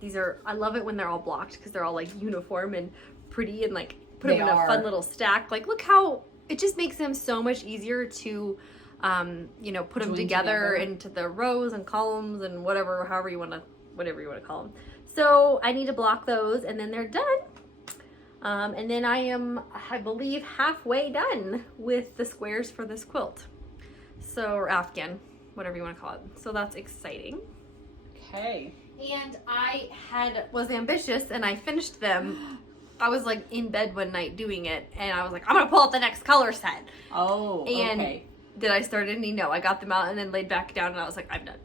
these are, I love it when they're all blocked because they're all like uniform and pretty and like put them in a fun little stack. Like look how, it just makes them so much easier to, you know, put them together into the rows and columns and whatever, whatever you want to call them. So I need to block those and then they're done. And then I am, I believe, halfway done with the squares for this quilt. So, or Afghan, whatever you want to call it. So that's exciting. Okay. And I was ambitious and I finished them. I was like in bed one night doing it and I was like, I'm going to pull out the next color set. Oh, and okay. Did I start any? No, I got them out and then laid back down and I was like, I'm done.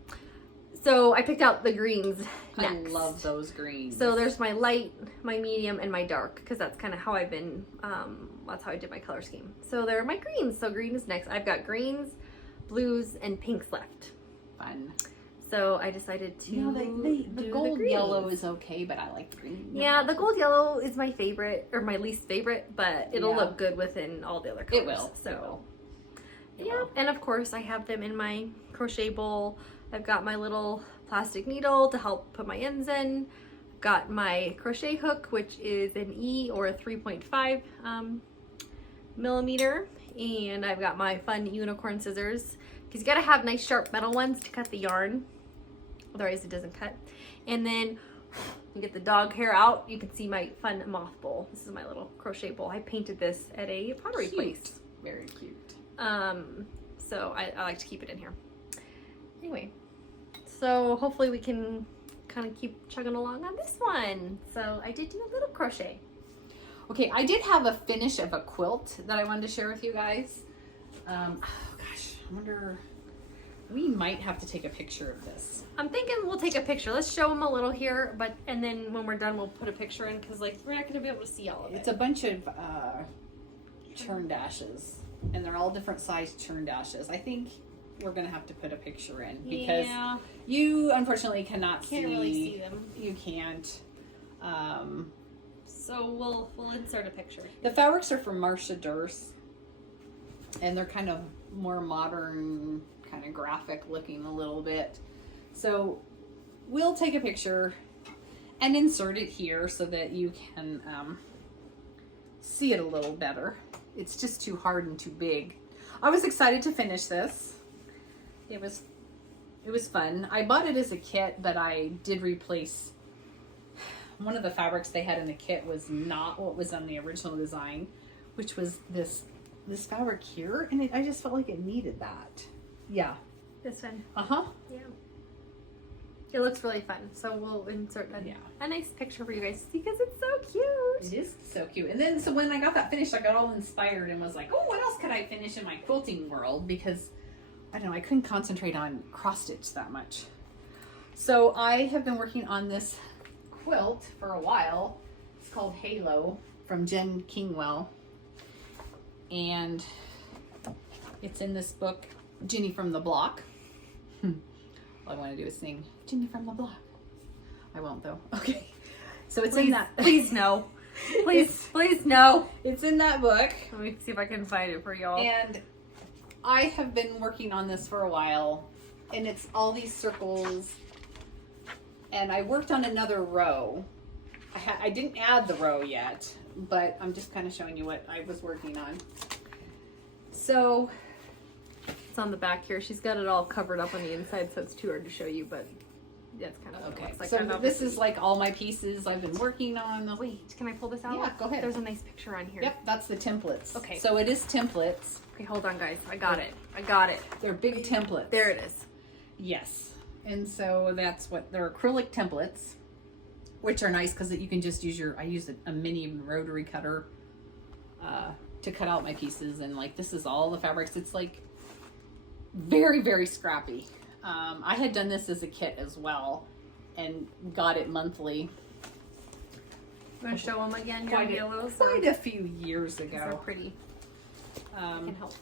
So I picked out the greens next. I love those greens. So there's my light, my medium, and my dark, because that's kind of how I've been, that's how I did my color scheme. So there are my greens. So green is next. I've got greens, blues, and pinks left. Fun. So I decided to the gold yellow is okay, but I like the green. Yeah, the gold yellow is my favorite, or my least favorite, but it'll look good within all the other colors. It will. So yeah, and of course I have them in my crochet bowl. I've got my little plastic needle to help put my ends in. Got my crochet hook, which is an E or a 3.5 millimeter. And I've got my fun unicorn scissors, because you gotta have nice sharp metal ones to cut the yarn. Otherwise it doesn't cut. And then you get the dog hair out. You can see my fun moth bowl. This is my little crochet bowl. I painted this at a pottery place. Very cute. So I like to keep it in here. Anyway, so hopefully we can kind of keep chugging along on this one. So I did do a little crochet. Okay, I did have a finish of a quilt that I wanted to share with you guys. Oh gosh, I wonder, we might have to take a picture of this. I'm thinking we'll take a picture. Let's show them a little here, and then when we're done, we'll put a picture in, because like we're not going to be able to see all of it. It's a bunch of churn dashes, and they're all different sized churn dashes. I think we're gonna have to put a picture in because you unfortunately cannot really see them. You can't. So we'll insert a picture. The fabrics are from Marcia Durst, and they're kind of more modern, kind of graphic looking a little bit. So we'll take a picture and insert it here so that you can see it a little better. It's just too hard and too big. I was excited to finish this. It was fun. I bought it as a kit, but I did replace one of the fabrics they had in the kit was not what was on the original design, which was this fabric here, and I just felt like it needed that. Yeah. This one. Uh-huh. Yeah. It looks really fun. So we'll insert a nice picture for you guys because it's so cute. It is so cute. And then so when I got that finished, I got all inspired and was like, oh, what else could I finish in my quilting world? Because I don't know, I couldn't concentrate on cross stitch that much. So I have been working on this quilt for a while. It's called Halo from Jen Kingwell. And it's in this book, Ginny from the Block. All I want to do is sing Ginny from the Block. I won't though. Okay. So it's in that. Please no. Please no. It's in that book. Let me see if I can find it for y'all. And I have been working on this for a while, and it's all these circles, and I worked on another row. I didn't add the row yet, but I'm just kind of showing you what I was working on. So it's on the back here. She's got it all covered up on the inside, so it's too hard to show you, but that's kind of okay. Like. So this is like all my pieces I've been working on. Wait, can I pull this out? Yeah, go ahead. There's a nice picture on here. Yep, that's the templates. Okay. So it is templates. Okay, hold on, guys. I got it. They're big templates. There it is. Yes. And so that's what they're acrylic templates, which are nice because you can just use I use a mini rotary cutter to cut out my pieces. And like, this is all the fabrics. It's like very, very scrappy. I had done this as a kit as well. and got it monthly. You want to show them again? Your Quite yellows? a few years They're ago. pretty. I can help.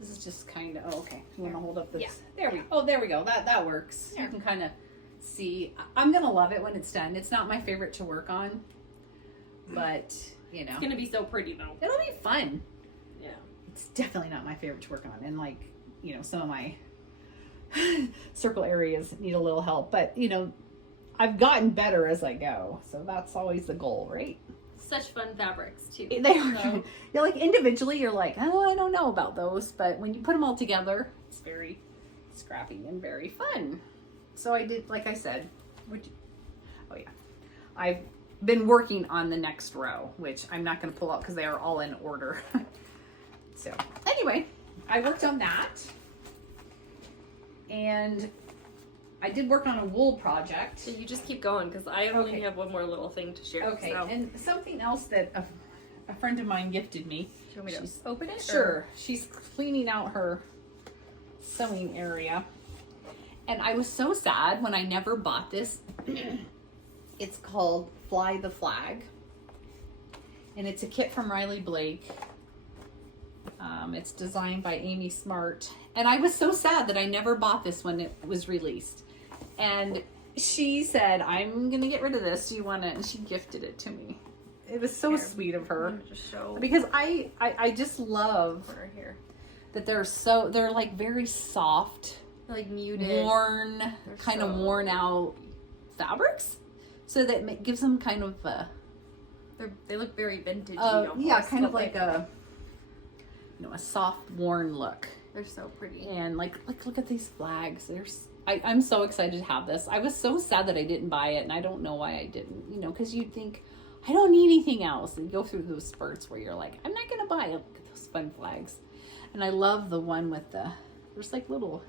This is just kind of, oh, okay. You want to hold up this? Yeah. There we go. That works. Yeah. You can kind of see. I'm going to love it when it's done. It's not my favorite to work on, but, you know. It's gonna be so pretty though. It'll be fun. Yeah. It's definitely not my favorite to work on. And like, you know, some of my circle areas need a little help, but you know, I've gotten better as I go. So that's always the goal, right? Such fun fabrics too. They are. So. You're like individually, you're like, oh, I don't know about those, but when you put them all together, it's very scrappy and very fun. So I did, like I said, oh yeah, I've been working on the next row, which I'm not going to pull out because they are all in order. So anyway, I worked on that, and I did work on a wool project. So you just keep going because I only have one more little thing to share. Okay, so. and something else that a friend of mine gifted me. Do you want me to open it? Sure. Or? She's cleaning out her sewing area. And I was so sad when I never bought this. It's called Fly the Flag. And it's a kit from Riley Blake. It's designed by Amy Smart. And I was so sad that I never bought this when it was released. And she said, I'm going to get rid of this. Do you want it? And she gifted it to me. It was so sweet of her. Just show because I just love here that they're like very soft, like muted, worn, kind of worn out fabrics. So that gives them kind of they look very vintage. Yeah, kind of like a soft, worn look. They're so pretty. And like look at these flags. I'm so excited to have this. I was so sad that I didn't buy it, and I don't know why I didn't. You know, because you'd think I don't need anything else, and go through those spurts where you're like, I'm not gonna buy it. Look at those fun flags. And I love the one with there's like little.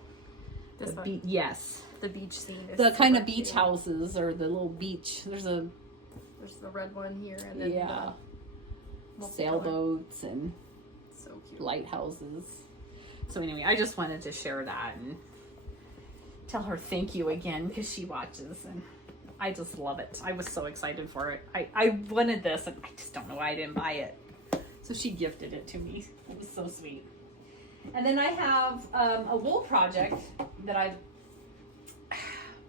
Yes. The beach scene. The kind of beach houses or the little beach. There's the red one here, and then the sailboats and so cute lighthouses. So anyway, I just wanted to share that and tell her thank you again because she watches, and I just love it. I was so excited for it. I wanted this, and I just don't know why I didn't buy it. So she gifted it to me. It was so sweet. And then I have a wool project that I've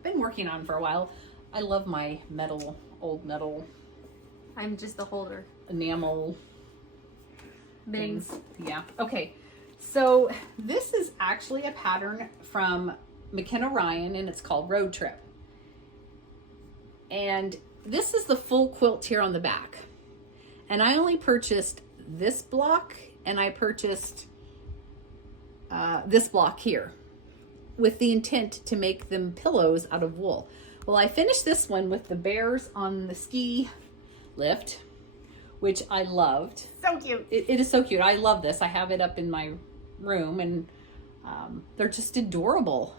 been working on for a while. I love my old metal. I'm just the holder. Enamel Bins. things. Yeah. Okay. So this is actually a pattern from McKenna Ryan, and it's called Road Trip. And this is the full quilt here on the back. And I only purchased this block, and I purchased this block here with the intent to make them pillows out of wool. Well, I finished this one with the bears on the ski lift, which I loved. So cute. It is so cute. I love this. I have it up in my room, and they're just adorable.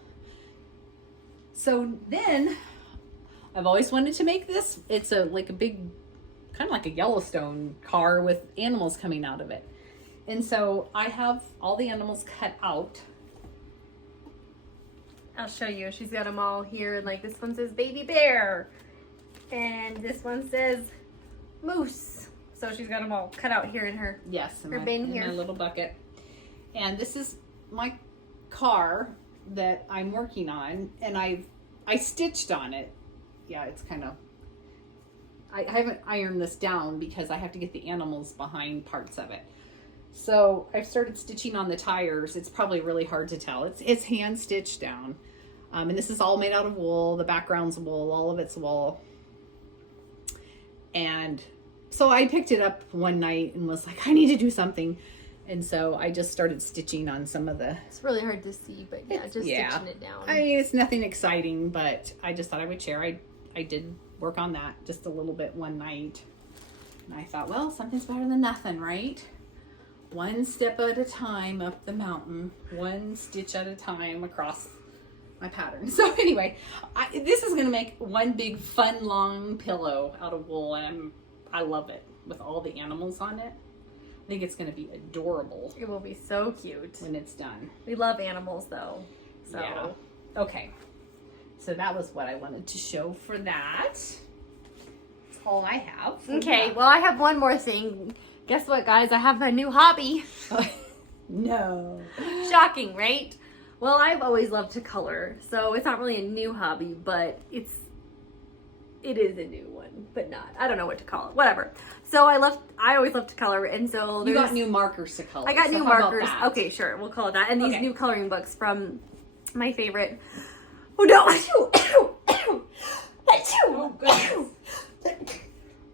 So then I've always wanted to make this. It's like a big, kind of like a Yellowstone car with animals coming out of it. And so I have all the animals cut out. I'll show you. She's got them all here. Like this one says baby bear. And this one says moose. So she's got them all cut out here in her, her bin here. In my little bucket. And this is my car that I'm working on. And I stitched on it. Yeah, it's kind of... I haven't ironed this down because I have to get the animals behind parts of it. So I've started stitching on the tires. It's probably really hard to tell. It's hand stitched down. And this is all made out of wool. The background's wool. All of it's wool. And so I picked it up one night and was like, I need to do something. And so I just started stitching on some of the... It's really hard to see, but stitching it down. I mean, it's nothing exciting, but I just thought I would share. I did work on that just a little bit one night. And I thought, well, something's better than nothing, right? One step at a time up the mountain, one stitch at a time across my pattern. So anyway, this is going to make one big fun long pillow out of wool, and I love it with all the animals on it. I think it's going to be adorable. It will be so cute when it's done. We love animals though. So yeah. Okay. So that was what I wanted to show for that. That's all I have. Okay, well, I have one more thing. Guess what, guys? I have a new hobby. No. Shocking, right? Well, I've always loved to color, so it's not really a new hobby, but it is a new one, but not. I don't know what to call it. Whatever. So I always loved to color, and so You got new markers to color. I got new how about markers. that? Okay, sure. We'll call it that. And these Okay. new coloring books from my favorite. Oh no! Oh, goodness.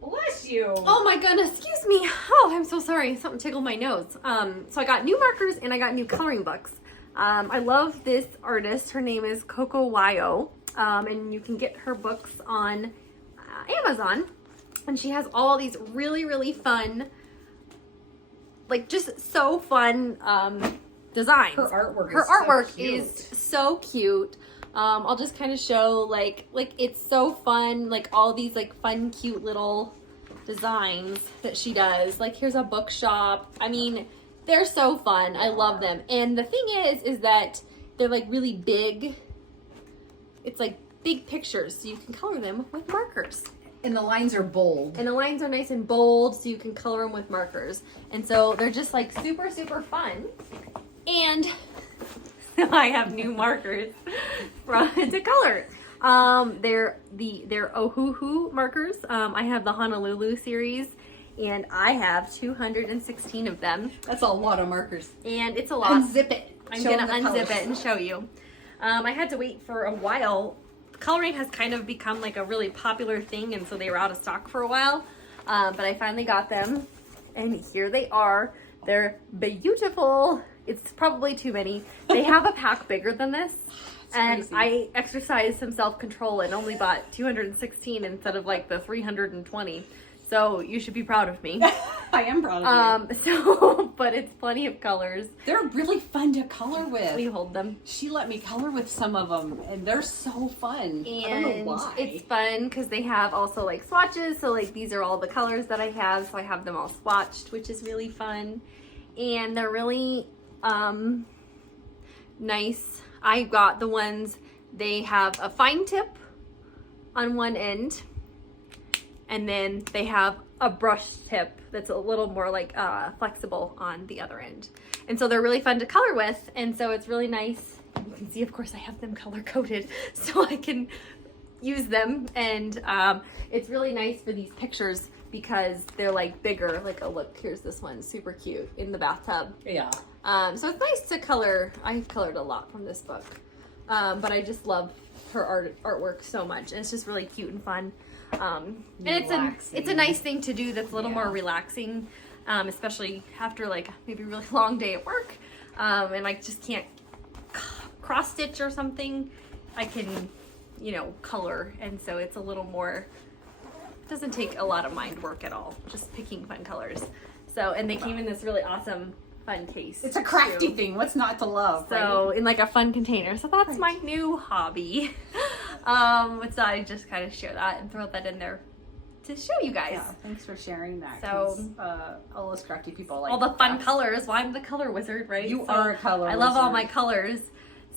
Bless you. Oh my goodness, excuse me. Oh, I'm so sorry. Something tickled my nose. So I got new markers and I got new coloring books. I love this artist. Her name is Coco Wyo. And you can get her books on Amazon. And she has all these really, really fun, like just so fun designs. Her artwork Her is so artwork cute. is so cute. I'll just kind of show like it's so fun, like all these like fun, cute little designs that she does. Like here's a bookshop. I mean, they're so fun. I love them. And the thing is that they're like really big. It's like big pictures, so you can color them with markers. And the lines are bold. And the lines are nice and bold, so you can color them with markers. And so they're just like super, super fun. And I have new markers to color. They're Ohuhu markers. I have the Honolulu series, and I have 216 of them. That's a lot of markers. And it's a lot. Unzip it. I'm Show gonna them the unzip colors. it and show you. I had to wait for a while. Coloring has kind of become like a really popular thing, and so they were out of stock for a while. But I finally got them, and here they are. They're beautiful. It's probably too many. They have a pack bigger than this, and crazy. I exercised some self-control and only bought 216 instead of like the 320. So you should be proud of me. I am proud of you. But it's plenty of colors. They're really fun to color with. We hold them. She let me color with some of them, and they're so fun. I don't And know why. it's fun because they have also like swatches. So like these are all the colors that I have. So I have them all swatched, which is really fun. And they're really nice. I got the ones, they have a fine tip on one end. And then they have a brush tip that's a little more like flexible on the other end. And so they're really fun to color with. And so it's really nice. You can see, of course, I have them color coded so I can use them. And it's really nice for these pictures because they're like bigger. Like, oh look, here's this one, super cute in the bathtub. Yeah. So it's nice to color. I've colored a lot from this book. But I just love her artwork so much. And it's just really cute and fun. And it's a nice thing to do that's a little more relaxing, especially after like maybe a really long day at work, and I just can't cross stitch or something. I can, color, and so it's a little more, it doesn't take a lot of mind work at all, just picking fun colors. So, and they came in this really awesome fun case. It's a crafty too. thing. What's not to love? So right? in like a fun container. So that's my new hobby. So I just kind of share that and throw that in there to show you guys. Yeah, thanks for sharing that. So 'cause, all those crafty people like all the fun crafts. colors. Well, I'm the color wizard, right? You So are a color I love all wizard. my colors.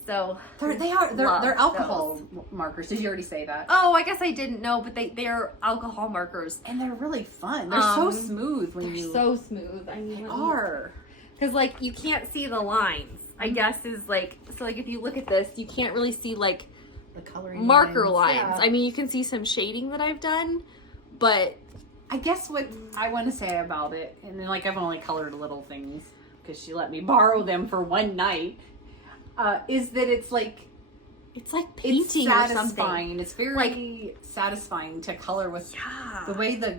So They're alcohol those. markers. Did you already say that? Oh, I guess I didn't know, but they're alcohol markers. And they're really fun. They're so Um, smooth when They're you so smooth. I mean, they are. because like you can't see the lines. I guess is like, so like if you look at this, you can't really see like The coloring marker lines. Yeah. I mean, you can see some shading that I've done, but I guess what I want to say about it, and then like I've only colored little things because she let me borrow them for one night, is that it's like painting or something. satisfying. It's very satisfying to color with the way the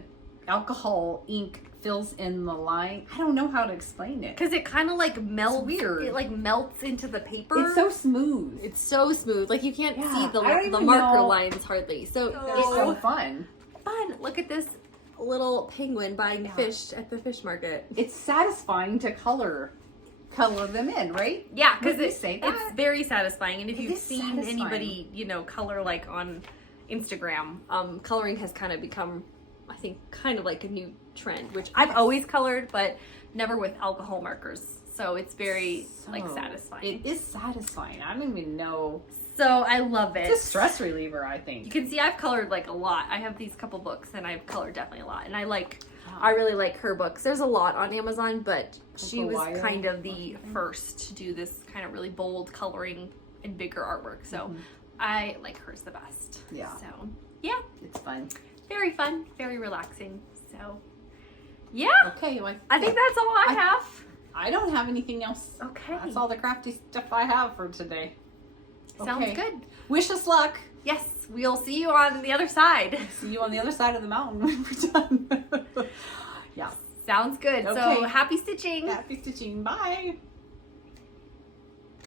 alcohol ink fills in the line. I don't know how to explain it. Because it kind of like melts. It's weird. It like melts into the paper. It's so smooth. It's so smooth. Like you can't Yeah, see the I don't even marker know. lines hardly. So They're so fun. fun. Look at this little penguin buying fish at the fish market. It's satisfying to color them in, right? Yeah, because Wouldn't you say that? it's very satisfying. And if It you've is seen satisfying. anybody, color like on Instagram, coloring has kind of become, I think, kind of like a new trend, which I've always colored, but never with alcohol markers. So it's very like satisfying. It is satisfying. I don't even know. So I love it. It's a stress reliever, I think. You can see I've colored like a lot. I have these couple books and I've colored definitely a lot. And I really like her books. There's a lot on Amazon, but she was kind of the first to do this kind of really bold coloring and bigger artwork. So I like hers the best. Yeah. So yeah. It's fun. Very fun, very relaxing. So yeah. Okay. Well, I think that's all I have. I don't have anything else. Okay. That's all the crafty stuff I have for today. Sounds good. Wish us luck. Yes, we'll see you on the other side. See you on the other side of the mountain when we're done. Yeah. Sounds good. Okay. So happy stitching. Happy stitching. Bye.